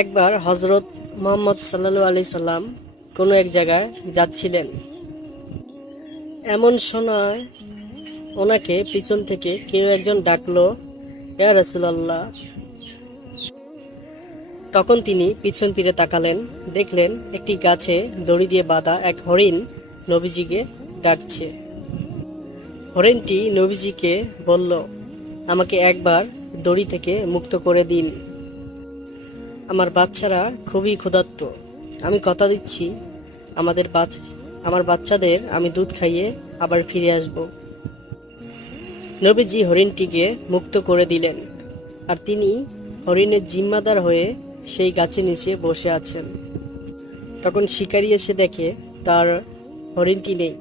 একবার হজরত মোহাম্মদ সাল্লু আলি সাল্লাম কোনো এক জায়গায় যাচ্ছিলেন। এমন সময় ওনাকে পিছন থেকে কেউ একজন ডাকলো, ইয়া রাসূলুল্লাহ। তখন তিনি পিছন ফিরে তাকালেন, দেখলেন একটি গাছে দড়ি দিয়ে বাঁধা এক হরিণ নবীজিকে ডাকছে। হরিণটি নবীজিকে বলল, আমাকে একবার দড়ি থেকে মুক্ত করে দিন। আমার বাচ্চারা খুবই ক্ষুধার্ত। আমি কথা দিচ্ছি, আমাদের আমার বাচ্চাদের আমি দুধ খাইয়ে আবার ফিরে আসব। নবীজি হরিণটিকে মুক্ত করে দিলেন, আর তিনি হরিণের জিম্মাদার হয়ে সেই গাছের নিচে বসে আছেন। তখন শিকারী এসে দেখে তার হরিণটি নেই।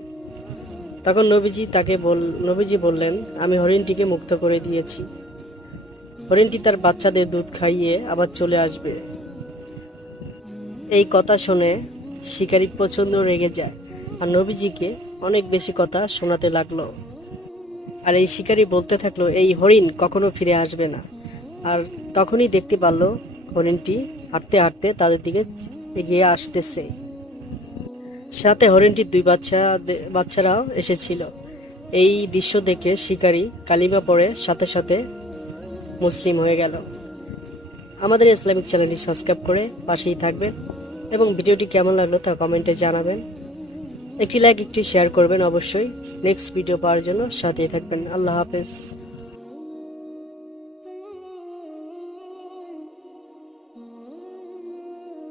তখন নবীজি তাকে বল, নবীজি বললেন, আমি হরিণটিকে মুক্ত করে দিয়েছি। হরিণটি তার বাচ্চাদের দুধ খাইয়ে আবার চলে আসবে। এই কথা শুনে শিকারী প্রচণ্ড রেগে যায় আর নবীজিকে অনেক বেশি কথা শোনাতে লাগল। আর এই শিকারী বলতে থাকল, এই হরিণ কখনো ফিরে আসবে না। আর তখনই দেখতে পারল হরিণটি হাঁটতে হাঁটতে তাদের দিকে এগিয়ে আসতেছে। সাথে হরিণটির দুই বাচ্চা বাচ্চারাও এসেছিল। এই দৃশ্য দেখে শিকারী কালিমা পড়ে সাথে সাথে মুসলিম হয়ে গেল। আমাদের ইসলামিক চ্যানেলটি সাবস্ক্রাইব করে পাশেই থাকবেন এবং ভিডিওটি কেমন লাগল তা কমেন্টে জানাবেন। একটি লাইক, একটি শেয়ার করবেন অবশ্যই। নেক্সট ভিডিও পাওয়ার জন্য সাথেই থাকবেন। আল্লাহ হাফেজ।